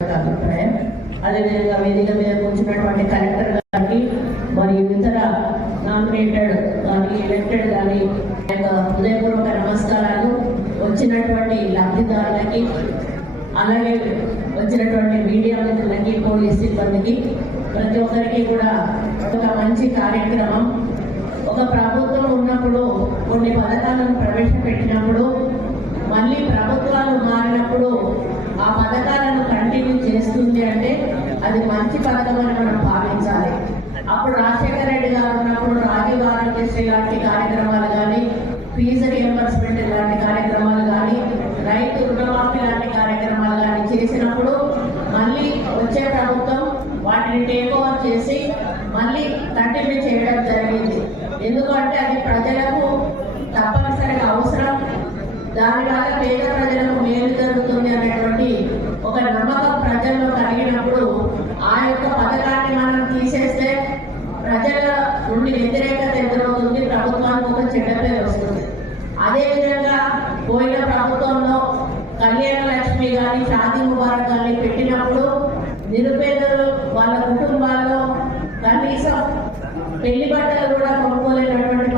అభిప్రాయం అదేవిధంగా వేదిక మీద కూర్చున్నటువంటి కలెక్టర్ గారికి మరియు ఇతర నామినేటెడ్ కానీ ఎలక్టెడ్ కానీ యొక్క హృదయపూర్వక నమస్కారాలు. వచ్చినటువంటి లబ్ధిదారులకి అలాగే వచ్చినటువంటి మీడియా మిత్రులకి పోలీస్ సిబ్బందికి ప్రతి ఒక్కరికి కూడా ఒక మంచి కార్యక్రమం. ఒక ప్రభుత్వం ఉన్నప్పుడు కొన్ని పథకాలను ప్రవేశపెట్టినప్పుడు మళ్ళీ ప్రభుత్వాలు మారినప్పుడు ఆ పథకాలను కంటిన్యూ చేస్తుంది అంటే అది మంచి పథకం అని మనం భావించాలి. అప్పుడు రాజశేఖర రెడ్డి గారు ఉన్నప్పుడు రాజీవ్ ఆరోగ్యశ్రీ లాంటి కార్యక్రమాలు కానీ ఫీజు రియంబర్స్మెంట్ లాంటి కార్యక్రమాలు కానీ రైతు రుణమాఫీ లాంటి కార్యక్రమాలు కానీ చేసినప్పుడు మళ్ళీ వచ్చే ప్రభుత్వం వాటిని టేక్ ఓవర్ చేసి మళ్ళీ కంటిన్యూ చేయడం జరిగింది. ఎందుకంటే అది ప్రజలకు తప్పనిసరిగా అవసరం. దానివల్ల పేద ప్రజలకు మేలు జరుగుతుంది. ప్రజల నుండి వ్యతిరేకత ఎదురవుతుంది ప్రభుత్వానికి ఒక చెడ్డ పేరు వస్తుంది. అదేవిధంగా పోయిన ప్రభుత్వంలో కళ్యాణ లక్ష్మి కానీ షాదీ ముబారక్ కానీ పెట్టినప్పుడు నిరుపేదలు వాళ్ళ కుటుంబాల్లో కనీసం పెళ్ళి బట్టలు కూడా కొనుక్కోలేనటువంటి